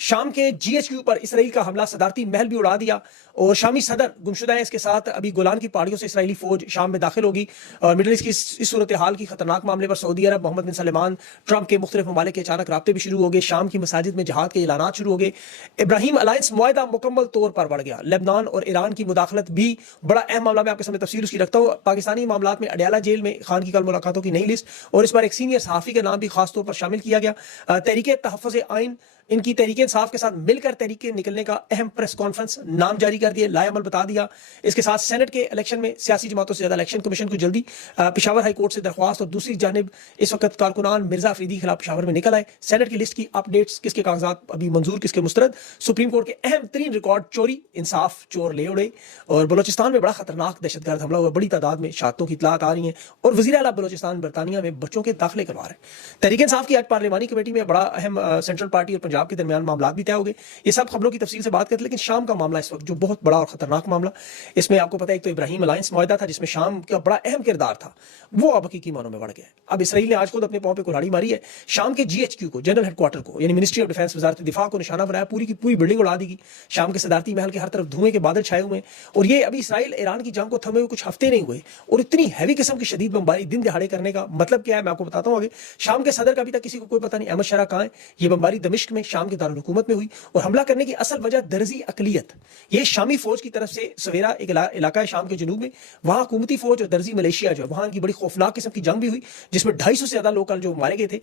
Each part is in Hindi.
शाम के GHQ पर इसराइल का हमला सदारती महल भी उड़ा दिया और शामी सदर गुमशुदा है। इसके साथ अभी गोलान की पहाड़ियों से इसराइली फौज शाम में दाखिल होगी और मिडल ईस्ट की इस सूरत हाल की खतरनाक मामले पर सऊदी अरब, मोहम्मद बिन सलमान, ट्रंप के मुख्तलिफ ममालिक के अचानक राब्ते भी शुरू हो गए। शाम की मसाजिद में जहाद के ऐलान शुरू हो गए। इब्राहिम अलायंस मुआहदा मुकम्मल तौर पर बढ़ गया। लेबनान और ईरान की मुदाखलत भी बड़ा अहम मामला। मैं आपके सामने तफसील उसकी रखता हूँ। पाकिस्तानी मामलात में अडयाला जेल में खान की कल मुलाकातों की नई लिस्ट और इस बार एक सीनियर सहाफ़ी का नाम भी खास तौर पर शामिल किया गया। तहरीके तहफ़्फ़ुज़ आइन, इनकी तहरीके इंसाफ के साथ मिलकर तहरीके निकलने का अहम प्रेस कॉन्फ्रेंस नाम जारी कर दिए, लाएअमल बता दिया। इसके साथ सेनेट के इलेक्शन में सियासी जमातों से ज्यादा इलेक्शन कमीशन को जल्दी पेशावर हाई कोर्ट से दरख्वास्त और दूसरी जानिब इस वक्त कारकुनान मिर्जा अफरीदी के खिलाफ पेशावर में निकल आए। सेनेट की लिस्ट की अपडेट्स, किसके कागजात अभी मंजूर, किसके मुस्तरद। सुप्रीम कोर्ट के अहम तरीन रिकॉर्ड चोरी, इंसाफ चोर ले उड़े। और बलोचिस्तान में बड़ा खतरनाक दहशतगर्द हमला हुआ। बड़ी तादाद में शहादतों की इतलात आ रही है और वज़ीर आला बलोचिस्तान बरतानिया में बच्चों के दाखिले करवा रहे हैं। तहरीक इंसाफ की आज पार्लिमानी कमेटी में बड़ा अहम सेंट्रल पार्टी और पंजाब के दरमियान मामला भी तय हो गए। ये सब खबरों की तफसील से बात करते हैं, लेकिन शाम का मामला इस वक्त जो बहुत बड़ा और खतरनाक मामला, इसमें आपको पता है एक तो इब्राहिम अलायंस मुआहदा था जिसमें शाम का बड़ा अहम किरदार था, वो अब हकीकी मानों में बढ़ गया। अब इसराइल ने आज खुद अपने पांव पे कुल्हाड़ी मारी है। शाम के GHQ को, जनरल हेडक्वार्टर को, यानी मिनिस्ट्री ऑफ डिफेंस, वजारत दिफा को निशाना बनाया। पूरी की पूरी बिल्डिंग उड़ा दी गई। शाम के सदारती महल के हर तरफ धुएं के बादल छाए हुए हैं और ये अभी इसराइल ईरान की जंग को थमे हुए कुछ हफ्ते नहीं हुए और इतनी हैवी किस्म की शदीद बमबारी दिन दिहाड़े करने का मतलब क्या है मैं आपको बताता हूं आगे। शाम के सदर का अभी तक किसी को कोई पता नहीं, अहमद शरा कहां है। ये बमबारी दमिश्क में शाम के दारुल हुकूमत में हुई और हमला करने की असल वजह दर्जी अकलियत। ये शामी फौज की तरफ से सवेरा एक इलाका है शाम के जनूब में, वहां हुकूमती फौज और दर्जी मलेशिया जो है, वहां की बड़ी खौफनाक किस्म की जंग भी हुई जिसमें 250 से ज्यादा लोग जो मारे गए थे।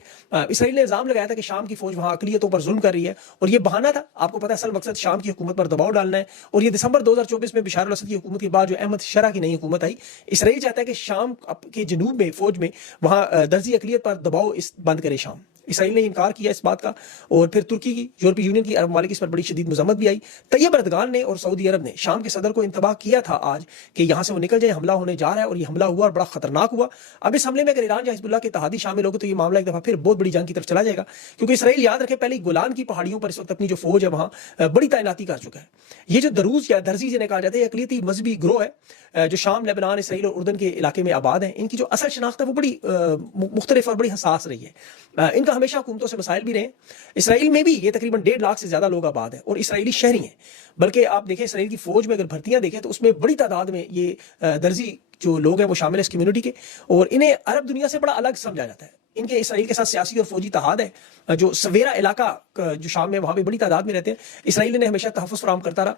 इसराइल ने इल्जाम लगाया था कि शाम की फौज वहां अकलियतों पर जुल्म कर रही है और ये बहाना था। आपको पता है असल मकसद शाम की हुकूमत पर दबाव डालना है। और ये दिसंबर 2024 में बशार अल असद की हुकूमत के बाद जो अहमद शरा की नई हुकूमत आई, इसराइल चाहता है कि शाम के जनूब में फौज में वहां दर्जी अकलियत पर दबाव बंद करे शाम। इसराइल ने इनकार किया इस बात का और फिर तुर्की की, यूरोपीय यूनियन की, अरब ममालिक इस पर बड़ी शदीद मजम्मत भी आई। तैयब अर्दगान ने और सऊदी अरब ने शाम के सदर को इंतबाह किया था आज कि यहां से वो निकल जाए, हमला होने जा रहा है। और ये हमला हुआ और बड़ा खतरनाक हुआ। अब इस हमले में अगर ईरान या हिजबुल्लाह के इत्तेहादी शामिल हो गए तो ये मामला एक दफा फिर बहुत बड़ी जंग की तरफ चला जाएगा, क्योंकि इसराइल याद रखे पहले गोलान की पहाड़ियों पर इस वक्त अपनी जो फौज है वहां बड़ी तैनाती कर चुका है। ये जो दरूज या दर्जी जिन्हें कहा जाता है, अकलियती मजहबी ग्रोह है जो शाम, लेबनान, इसराइल और उर्दन के इलाके में आबाद है। इनकी जो असल शनाख्त है वो बड़ी मुख्तलिफ और बड़ी हसास रही है। इनका हमेशा हुकूमतों से मसाइल भी रहे। इसराइल में भी ये तकरीबन 1.5 लाख से ज्यादा लोग आबाद हैं और इसराइली शहरी हैं। बल्कि आप देखें इसराइल की फौज में अगर भर्तियां देखें तो उसमें बड़ी तादाद में ये दर्जी जो लोग हैं वो शामिल है इस कम्युनिटी के और इन्हें अरब दुनिया से बड़ा अलग समझा जाता है। इनके इसराइल के साथ सियासी और फौजी तहाद है। जो सवेरा इलाका जो शाम में वहां पे बड़ी तादाद में रहते हैं, इसराइल ने हमेशा तहफ़्फ़ुज़ फराहम करता रहा।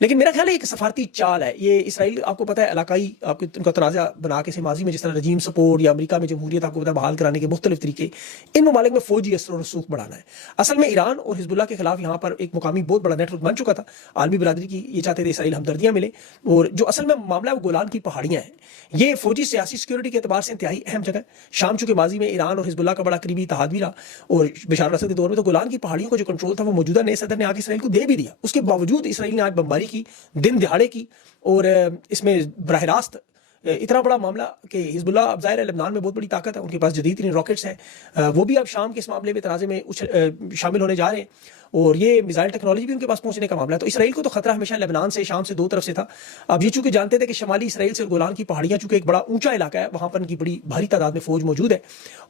लेकिन मेरा ख्याल है एक सफारती चाल है ये। इसराइल आपको पता है इलाकाई आपको उनका तनाज़ा बना के से माजी में जिस तरह रजीम सपोर्ट या अमेरिका में जमहूरियत आपको पता है बहाल कराने के मुख्तलिफ तरीके, इन ममालिक में फौजी असर और रसूख बढ़ाना है। असल में ईरान और हिजबुल्लाह के खिलाफ यहाँ पर एक मुकामी बहुत बड़ा नेटवर्क बन चुका था। आलमी बिरादरी की ये चाहते थे इसराइल हमदर्दियाँ मिले और जो असल में मामला है वो गोलान की पहाड़ियाँ हैं। ये फौजी सियासी सिक्योरिटी के एतबार से इंतहाई अहम जगह है। शाम चूंकि माजी में ईरान और हिजबुल्लाह का बड़ा करीबी इत्तेहाद भी रहा और बशार अल-असद के दौर में तो गोलान की पहाड़ियों का जो कंट्रोल था वो मौजूदा नए सदर ने आके इसराइल को दे भी दिया। उसके बावजूद इसराइल ने आज बमबारी की, दिन दिहाड़े की और इसमें बराह रास्त इतना बड़ा मामला कि हिजबुल्लाह अब ज़ाहिर है लेबनान में बहुत बड़ी ताकत है, उनके पास जदीद तरीन रॉकेट्स हैं, वो भी अब शाम के इस मामले में तनाज़े में शामिल होने जा रहे हैं और ये मिसाइल टेक्नोलॉजी भी उनके पास पहुंचने का मामला है। तो इसराइल को तो खतरा हमेशा लेबनान से, शाम से, दो तरफ से था। अब ये चूंकि जानते थे कि शमाली इसराइल से और गोलान की पहाड़ियां चूंकि एक बड़ा ऊंचा इलाका है, वहां पर इनकी बड़ी भारी तादाद में फौज मौजूद है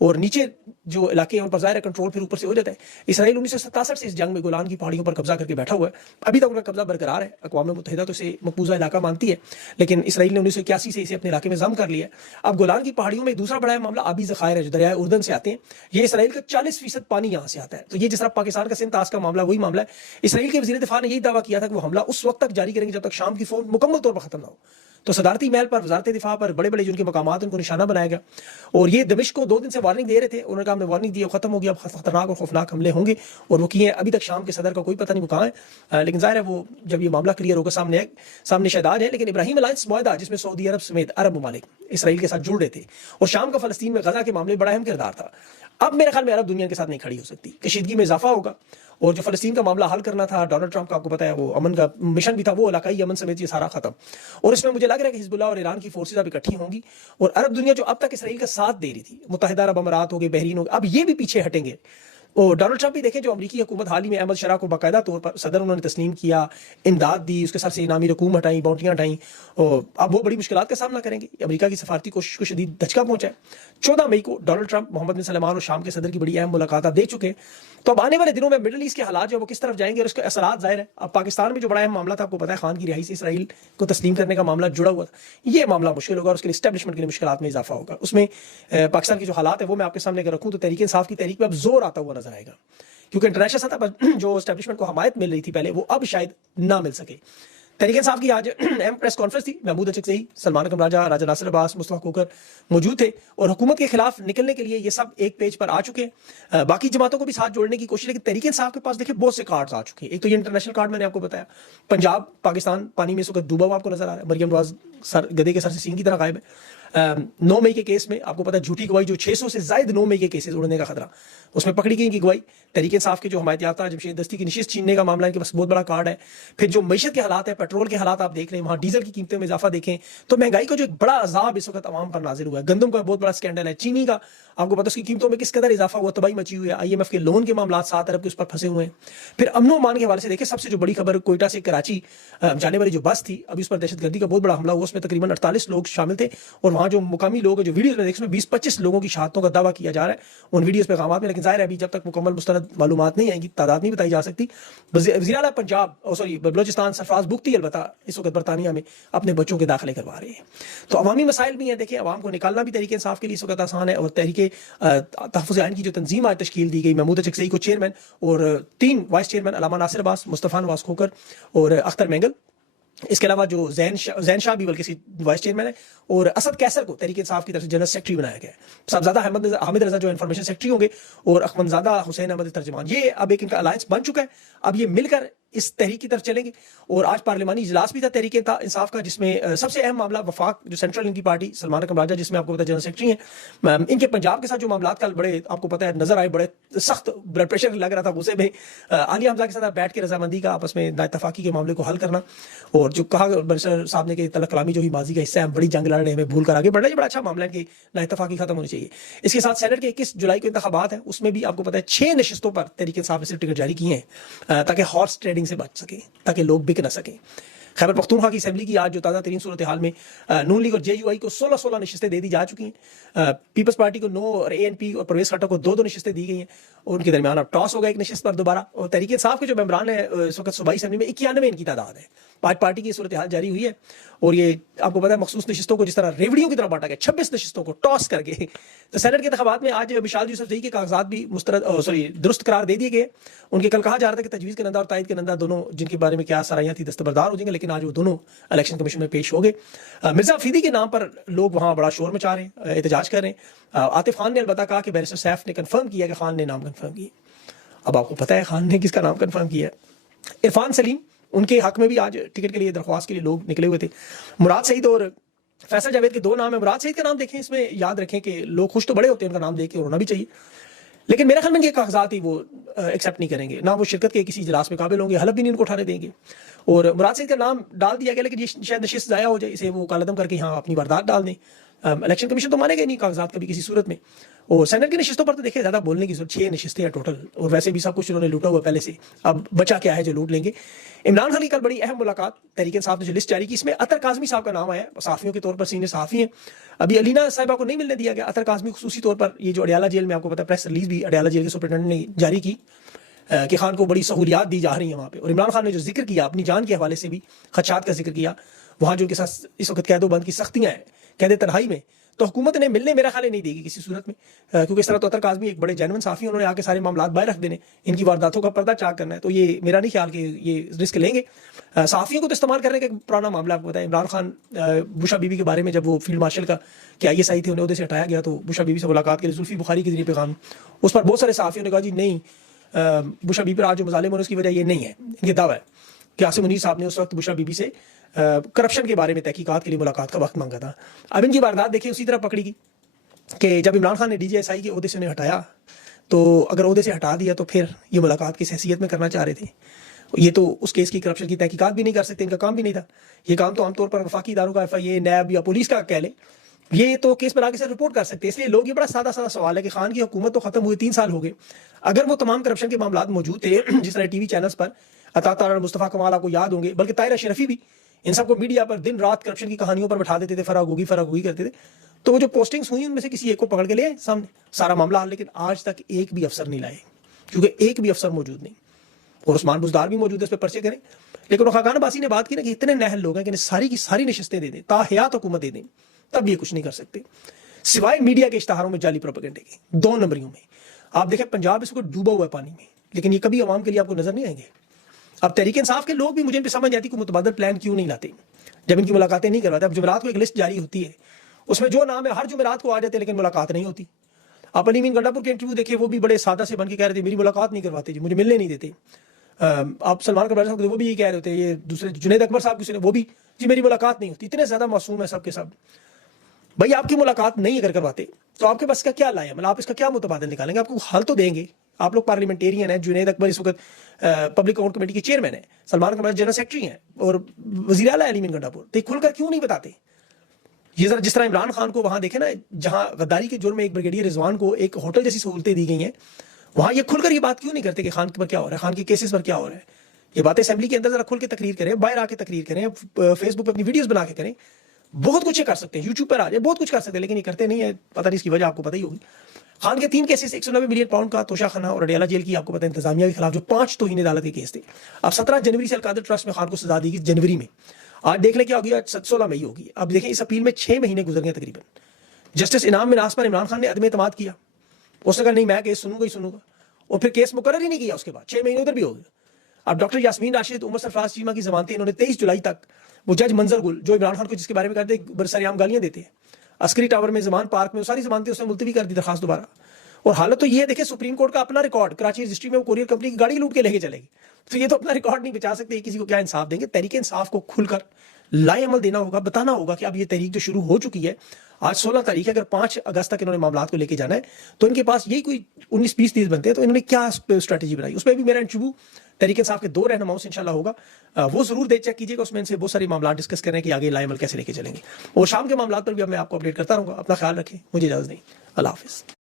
और नीचे जो इलाके हैं उन पर ज़ाहिर कंट्रोल फिर ऊपर से हो जाता है। इसराइल 1967 से इस जंग में गोलान की पहाड़ियों पर कब्जा करके बैठा हुआ है। अभी तक उनका कब्जा बरकरार है। अक़वाम मुत्तहिदा तो इसे मकबूजा इलाका मानती है, लेकिन इसराइल ने 1981 से इसे अपने इलाके में जम कर लिया है। अब गोलान की पहाड़ियों में एक दूसरा बड़ा मामला आबी ज़खायर है जो दरियाए उर्दन से आते हैं। ये इसराइल का 40% पानी यहाँ से आता है। तो ये जिस तरह पाकिस्तान का सिंध तास का मामला वही मामला है। इसराइल के वज़ीर दिफा ने यही दावा किया था कि वो हमला उस वक्त तक जारी करेंगे जब तक शाम की फौज मुकम्मल तौर पर खत्म ना हो। तो सदारती महल पर, वजारत दिफा पर बड़े बड़े जिनके मकामात उनको निशाना बनाया गया और ये दमिश्क को 2 दिन से वार्निंग दे रहे थे। उन्होंने कहा हमने वार्निंग दी, खत्म हो गया, अब खतरनाक और खौफनाक हमले होंगे और वो किए। अभी तक शाम के सदर का कोई पता नहीं वो कहाँ है, लेकिन जाहिर है वो जब ये मामला क्लियर होगा सामने शायद आ जाए। लेकिन इब्राहिम अलायंस मुआहदा जिसमें सऊदी अरब समेत अरब ममालिक इसराइल के साथ जुड़ रहे थे और शाम का फलस्तीन में गजा के मामले बड़ा अहम किरदार था, अब मेरे ख्याल में अरब दुनिया के साथ नहीं खड़ी हो सकती। कशीदगी में इजाफा होगा और जो फलस्तीन का मामला हल करना था, डोनाल्ड ट्रंप का आपको पता है वो अमन का मिशन भी था, वो इलाकाई अमन समेत ये सारा खत्म। और इसमें मुझे लग रहा है कि हिजबुल्लाह और ईरान की फोर्सेज अब इकट्ठी होंगी और अरब दुनिया जो अब तक इसराइल का साथ दे रही थी, मुत्तहिदा अरब अमारात हो गए, बहरीन हो गए, अब ये भी पीछे हटेंगे। और डोनाल्ड ट्रंप भी देखें, जो अमेरिकी हुकूमत हाल ही में अहमद शरा को बाकायदा तौर पर सदर उन्होंने तस्लीम किया, इमदाद दी, उसके सर से इनामी रकूम हटाई, बाउंटियाँ हटाई, और अब वो बड़ी मुश्किलात का सामना करेंगे। अमेरिका की सफारती कोशिश को शदीद धचका पहुंचा है। 14 मई को डोनाल्ड ट्रंप, मोहम्मद बिन सलमान और शाम के सदर की बड़ी अहम मुलाकात आप देख चुके हैं। तो अब आने वाले दिनों में मिडल ईस्ट के हालात जो वो किस तरफ जाएंगे और उसके असरात जाहिर है। अब पाकिस्तान में जो बड़ा अहम मामला था, आपको पता है, खान की रिहाई से इसराइल को तस्लीम करने का मामला जुड़ा हुआ था। ये मामला मुश्किल होगा और उसके लिए एस्टेब्लिशमेंट के लिए मुश्किलात में इजाफा होगा। उसमें पाकिस्तान के जो हालात है वो मैं आपके सामने अगर रखूँ तो तहरीक इंसाफ की तहरीक में अब जोर आता हुआ नजर आएगा, क्योंकि इंटरनेशनल सतह पर जो एस्टेब्लिशमेंट को हमायत मिल रही थी पहले, वो अब शायद ना मिल सके। तहरीक इंसाफ की आज अहम प्रेस कॉन्फ्रेंस थी। महमूद अचकज़ई, सलमान अकरम राजा, राजा नासिर अब्बास, मुस्तफा खोखर मौजूद थे और हुकूमत के खिलाफ निकलने के लिए ये सब एक पेज पर आ चुके हैं। बाकी जमातों को भी साथ जोड़ने की कोशिश, लेकिन तहरीक इंसाफ के पास देखिए बहुत से कार्ड्स आ चुके हैं। एक तो ये इंटरनेशनल कार्ड मैंने आपको बताया, पंजाब पाकिस्तान पानी में इस वक्त डूबा हुआ आपको नजर आ रहा है। मरियम नवाज सर गधे के सर से सींग की तरह गायब है। 9 मई के केस में आपको पता है झूठी गवाही, जो 600 से ज्यादा 9 मई के केसेस उड़ने का खतरा, उसमें पकड़ी गई इनकी गवाही। तहरीक इंसाफ के जो हमायत याफ्ता जमशेद दस्ती की नशिस्त छीनने का मामला, इनके पास बहुत बड़ा कार्ड है। फिर जो मईशत के हालात है, पेट्रोल के हालात आप देख रहे हैं, वहाँ डीजल की कीमतों में इजाफा देखें तो महंगाई का जो एक बड़ा अजाब इस वक्त आवाम पर नाजिल हुआ है। गंदम का बहुत बड़ा स्कैंडल है, चीनी का आपको पता है उसकी कीमतों में किस कदर इजाफा हुआ, तबाही मची हुई है। IMF के लोन के मामला 7 अरब के उस पर फंसे हुए हैं। फिर अमनो अमान के हवाले से देखिए, सबसे जो बड़ी खबर, कोयटा से कराची जाने वाली जो बस थी, अभी उस पर दहशतगर्दी का बहुत बड़ा हमला हुआ, उसमें तकरीबन 48 लोग शामिल थे और वहाँ जो मुकामी लोग जो वीडियो में देखे, उसमें 20-25 लोगों की शहादतों का दावा किया जा रहा है उन वीडियोस पे कामात में। लेकिन जाहिर है अभी जब तक मुकम्मल मुस्तनद मालूमात नहीं आएंगी, तादाद नहीं बताई जा सकती। वज़ीर आला पंजाब बलोचिस्तान सरफराज बुख्ती अलबत्ता इस वक्त बरतानिया में अपने बच्चों के दाखिले करवा रहे हैं। तो अवामी मसाइल भी हैं। देखिए, अवाम को निकालना भी तहरीक इंसाफ के लिए इस वक्त आसान है। और तहरीक तहफ़्फ़ुज़ आइन की जो तंजीम आज तश्कील दी गई, महमूद अचकज़ई को चेयरमैन और 3 वाइस चेयरमैन, अलामा नासिर अब्बास, मुस्तफ़ा नवाज खोखर और अख्तर मेंगल, इसके अलावा जो जैन शाह भी बल्कि वाइस चेयरमैन है, और असद कैसर को तहरीक इंसाफ की तरफ से जनरल सेक्रेटरी बनाया गया है। साहबजादा हामिद रजा जो इन्फॉर्मेशन सेक्रेटरी होंगे और अखमदजादा हुसैन अहमद तर्जमान, ये अब एक इनका अलायंस बन चुका है। अब ये मिलकर इस तहरीक की तरफ चलेंगे। और आज पार्लिमानी इजलास भी था तहरीक इंसाफ का, जिसमें सबसे अहम मामला वफाक जो सेंट्रल इनकी पार्टी, सलमान अकरम राजा जिसमें आपको पता है जनरल सेक्रेटरी हैं, इनके पंजाब के साथ जो मामला कल बड़े आपको पता है नजर आए, बड़े सख्त ब्लड प्रेशर लग रहा था गुस्से में, आलिया हमजा के साथ बैठ के रजामंदी का आपस में नाइतफाकी के मामले को हल करना, और जो कहा बरिस्टर साहब ने कि तलक कलामी जो ही माजी का हिस्सा है, बड़ी जंग लड़ रहे हैं, भूल कर आगे बढ़ना, ये बड़ा अच्छा मामला है कि नाइतफाकी खत्म होनी चाहिए। इसके साथ सेनेट के 21 जुलाई को इंतखाबात है, उसमें भी आपको पता है 6 नशिस्तों पर तहरीक इंसाफ ने सिर्फ टिकट जारी किए हैं ताकि हॉर्स ट्रेडिंग से बच सके, ताकि लोग बिक ना सकें। खैबर पख्तूनख्वा की असेंबली की आज जो ताज़ा तरीन सूरत हाल में नून लीग और JUI को 16 नशिस्तें दे दी जा चुकी हैं। पीपल्स पार्टी को 9 और ANP और परवेज खट्टर को 2 नशिस्तें दी गई हैं और उनके दरमियान अब टॉस होगा एक नशिस्त पर दोबारा। और तहरीक इंसाफ के जो मेंबरान है इस वक्त सूबाई असेंबली में 91 इनकी तादाद है। 5 पार्टी की सूरत हाल जारी हुई है और ये आपको पता है मखसूस नशिस्तों को जिस तरह रेवड़ियों की तरह बांटा गया, 26 नशिस्तों को टॉस करके। तो सेनेट के इंतखाबात में आज मिशाल यूसुफजई के कागजात भी दुरुस्त करार दे दिए गए। उनके कल कहा जा रहा था कि तजवीज़ के नंदा और तायद के नंदा दोनों, जिनके बारे में क्या सराहियां थी, दस्तबरदार हो जाएंगे, लेकिन आज वो दोनों इलेक्शन कमीशन में पेश हो गए। मिर्जा फीदी के नाम पर लोग वहां बड़ा शोर मचा रहे हैं, एहतजाज कर रहे हैं। आतिफ खान ने अलबत्ता कहा कि बैरिस्टर सैफ ने कंफर्म किया कि खान ने नाम कंफर्म किया। अब आपको पता है खान ने किसका नाम कंफर्म किया। इरफान सलीम, उनके हक में भी आज टिकट के लिए दरख्वास्त के लिए लोग निकले हुए थे। मुराद सईद और फैसल जावेद के 2 नाम है। मुराद सईद का नाम देखें, इसमें याद रखें कि लोग खुश तो बड़े होते हैं, उनका नाम देख के रोना भी चाहिए, लेकिन मेरे ख्याल में ये कागजात ही वो एक्सेप्ट नहीं करेंगे, ना वो शिरकत के किसी इजलास में काबिल होंगे, हलफ भी नहीं उनको उठाने देंगे। और मुराद सईद का नाम डाल दिया गया, लेकिन ये शायद नशिस्त ज़ाया हो जाए, इसे वो कालदम करके यहाँ अपनी वारदात डाल दें। इलेक्शन कमीशन तो मानेगा नहीं कागजात कभी किसी सूरत में। और सेनेट की नशिस्तों पर तो देखिए ज़्यादा बोलने की जरूरत, 6 नशिस्तें हैं टोटल, और वैसे भी सब कुछ उन्होंने लूटा हुआ पहले से, अब बचा क्या है जो लूट लेंगे। इमरान खान की कल बड़ी अहम मुलाकात, तहरीक इंसाफ ने जो लिस्ट जारी की, इसमें अतर काज़मी साहब का नाम आया, सहाफ़ियों के तौर पर सीनियर सहाफ़ी हैं। अभी अलीना साहिबा को नहीं मिलने दिया गया। अतर काज़मी खुसूसी तौर पर, ये जो अडयाला जेल में आपको पता है प्रेस रिलीज भी अडयाला जेल के सुपरिटेंडेंट ने जारी की कि खान को बड़ी सहूलियात दी जा रही हैं वहाँ पे। और इमरान खान ने जो जिक्र किया अपनी जान के हवाले से भी, खदशात का जिक्र किया, वहाँ जो उनके साथ इस वक्त कैदोबंद की सख्तियाँ हैं, कैद तन्हाई में, तो हुकूमत ने मिलने मेरा ख्याल नहीं देगी किसी सूरत में, क्योंकि इस तरह तो अतर काज़मी एक बड़े जेन्युइन साफ़ी, उन्होंने आके सारे मामलात बाहर रख देने, इनकी वारदातों का पर्दा चाक करना है, तो ये मेरा नहीं ख्याल कि ये रिस्क लेंगे। साफ़ियों को तो इस्तेमाल करने का एक पुराना मामला आपको पता है। इमरान खान बुशा बीबी के बारे में, जब वो फील्ड मार्शल का कि ISI थे, उन्हें उहदे से हटाया गया, तो बुशा बीबी से मुलाकात के लिए जुल्फी बुखारी के जरिए पैगाम, उस पर बहुत सारे साफ़ियों ने कहा जी नहीं, बुशा बीबी पर आज जो मज़ालिम हो उसकी वजह ये नहीं है। इनके दावा है कि आसिम मुनीर साहब ने उस वक्त बुशा बीबी से करप्शन के बारे में तहकीकात के लिए मुलाकात का वक्त मांगा था। अब इनकी वारदात देखिए उसी तरह पकड़ी गई कि जब इमरान खान ने DGSI के ओहदे से उन्हें हटाया, तो अगर ओहदे से हटा दिया तो फिर ये मुलाकात किस हैसियत में करना चाह रहे थे। ये तो उस केस की करप्शन की तहकीकात भी नहीं कर सकते, इनका काम भी नहीं था। ये काम तो आमतौर पर वफाकी इदारों का, FIA, नैब या पुलिस का कह लें, ये तो केस बना के रिपोर्ट कर सकते हैं। इसलिए लोग, ये बड़ा सादा सादा सवाल है कि खान की हुकूमत तो खत्म हुई 3 साल हो गए, अगर वो तमाम करप्शन के मामला मौजूद थे जिस तरह टीवी चैनल्स पर अता मुस्तफ़ा कमाल आपको याद होंगे, बल्कि ताहिर अशरफी भी, इन सबको मीडिया पर दिन रात करप्शन की कहानियों पर बैठा देते थे, फरागोगी करते थे। तो वो जो पोस्टिंग्स हुई उनमें से किसी एक को पकड़ के ले आए सामने, सारा मामला हल। लेकिन आज तक एक भी अफसर नहीं लाए, क्योंकि एक भी अफसर मौजूद नहीं। और उस्मान बुज़दार भी मौजूद है, इस पर पर्चे करें। लेकिन खाकान अब्बासी ने बात की ना कि इतने नहल लोग हैं कि सारी की सारी नशस्तें दे दें, ताहयात हुकूमत दे दें, तब ये कुछ नहीं कर सकते सिवाय मीडिया के इश्तहारों में, जाली प्रोपेगेंडे के 2 नंबरियों में। आप देखें पंजाब इसको डूबा हुआ है पानी में, लेकिन ये कभी आवाम के लिए आपको नजर नहीं आएंगे। अब तहरीक इंसाफ के लोग भी, मुझे इन पर समझ आती कि मुतबादल प्लान क्यों नहीं लाते, जब इनकी मुलाकातें नहीं करवाते। अब जुमेरात को एक लिस्ट जारी होती है, उसमें जो नाम है हर जुमेरात को आ जाते हैं, लेकिन मुलाकात नहीं होती। आप अली मीन गंडापुर के इंटरव्यू देखिए, वो भी बड़े सादा से बन के कह रहे थे मेरी मुलाकात नहीं करवाते जी, मुझे मिलने नहीं देते। आप सलमान कबीर साहब वो भी ये कह रहे होते, ये दूसरे जुनैद अकबर साहब किसी ने, वो भी जी मेरी मुलाकात नहीं होती। इतने ज्यादा मासूम है सब के सब। भाई आपकी मुलाकात नहीं अगर करवाते तो आपके पास का क्या लाए, मतलब आप इसका क्या मुतबादल निकालेंगे? आपको हल तो देंगे। आप लोग पार्लियामेंटेरियन है, जुनैद अकबर इस वक्त पब्लिक अकाउंट कमेटी के चेयरमैन है, सलमान कबीर जनरल सेक्रेटरी हैं, और वज़ीर आला अली मीन गंडापुर, तो खुलकर क्यों नहीं बताते? ये जरा जिस तरह इमरान खान को वहां देखे ना, जहां गद्दारी के जुर्म में एक ब्रिगेडियर रिजवान को एक होटल जैसी सहूलतें दी गई हैं, वहां ये खुलकर ये बात क्यों नहीं करते कि खान पर क्या हो रहा है, खान के केसेस पर क्या हो रहा है? ये बातें असेंबली के अंदर जरा खुल के तकरीर करें, बाहर आके तकरीर करें, फेसबुक पर अपनी वीडियोस बना के करें। बहुत कुछ ये कर सकते हैं, यूट्यूब पर आ जाए, बहुत कुछ कर सकते हैं, लेकिन ये करते नहीं है। पता नहीं इसकी वजह आपको पता ही होगी। खान के 3 केसेस, 190 मिलियन पाउंड का तोशाखाना और अडियाला जेल की आपको पता है इंतजामिया के खिलाफ जो 5 तौहीन अदालत के केस थे। अब 17 जनवरी से अलकादर ट्रस्ट में खान को सजा दी गई जनवरी में। आज देख ले क्या होगी, आज 16 मई होगी। अब देखें इस अपील में 6 महीने गुजर गए तकरीबन। जस्टिस इनाम मिनास पर इमरान खान ने अदम एतमाद किया, उसने कहा नहीं मैं केस सुनूंगा ही सुनूंगा, और फिर केस मुकर्रर ही नहीं किया। उसके बाद 6 महीने उधर भी हो गए। अब डॉक्टर यास्मीन राशिद, उमर सरफराज चीमा की जमानतें इन्होंने 23 जुलाई तक, वो जज मंजर गुल जो इमरान खान को जिसके बारे में कहते बरसरियाम गालियां देते हैं, अस्करी टावर में, जमान पार्क में, वो सारी जमानतें उसने मुलतवी कर दी दरखास्त दोबारा। और हालत तो ये है, देखिए सुप्रीम कोर्ट का अपना रिकॉर्ड, कराची रजिस्ट्री में वो कोरियर कंपनी की गाड़ी लूट के लेके चलेगी, तो ये तो अपना रिकॉर्ड नहीं बचा सकते। किसी को क्या इंसाफ देंगे? तहरीक इंसाफ को खुलकर लाएअमल देना होगा, बताना होगा कि अब ये तहरीक जो शुरू हो चुकी है, आज 16 तारीख है, अगर 5 अगस्त तक इन्होंने मामलात को लेके जाना है तो इनके पास यही कोई 19-20 दिन बनते हैं, तो इन्होंने क्या स्ट्रैटेजी बनाई? उसमें भी मेरा इंटरव्यू तहरीक इंसाफ के 2 रहनुमाओं से इंशाल्लाह होगा, वो जरूर देख चेक कीजिएगा। उसमें इनसे बहुत सारे मामला डिस्कस करें कि आगे लाएअमल कैसे लेके चलेंगे। और शाम के मामला पर भी मैं आपको अपडेट करता रहूंगा। अपना ख्याल रखें, मुझे इजाजत नहीं, अल्लाह हाफिज़।